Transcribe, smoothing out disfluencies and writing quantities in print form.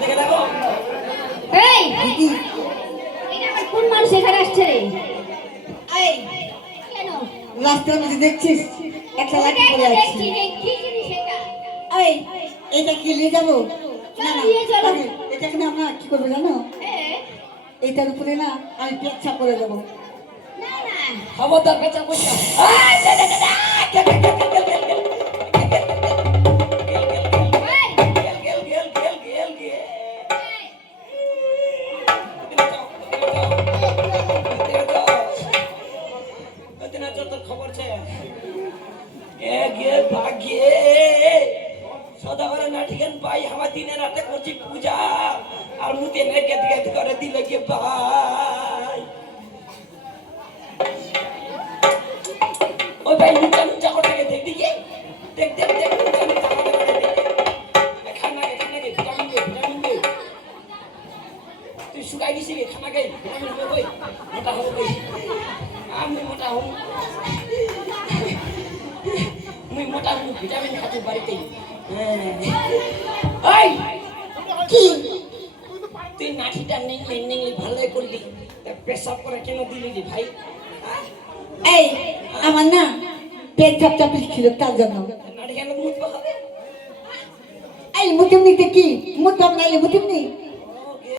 দেখে দেখো এই দিদি এটা আমার কোন মানুষ এখানে আসছে রে? এই কেন রাস্তার মধ্যে দেখছিস একটা লাঠি পড়ে আছে। দেখছি রে, কি জিনিস এটা? এই এটা কি নিয়ে যাবো? চল নিয়ে চলো। এটা কিনা আমরা কি করবো জানো? হ্যাঁ এইটার উপরে না আমি পেচ্ছা করে দেবো। না না খবরদার পেঁচা পয়সা খবর ছে সদাগর নাটিকেন ভাই আমার দিনে রাতে করছি পূজা আর মুতে গেত গেত করে দিলে কে ভাই ওই ভাই নুচা নুচা করে দেখ দিকে দেখ দেখ দেখ নুচা নুচা করে দেখ খানা গে ভিটামিন দে তুই শুকাই গেছি গে খানা গে ভিটামিন দে কই মোটা হবে কই আমি মোটা হব মুই মোটা হব ভিটামিন খাতে বাড়িতে এই কি তুই নাঠিটা নেই ভালোই করলি পেশাব করে কেন দিলি রে ভাই এই আমার না পেট চাপ চাপিল ছিল তার জন্য। নাঠি কেন মুখ হবে এই মুতিমনিতে কি মুত ভাব নাইলে মুতিমনি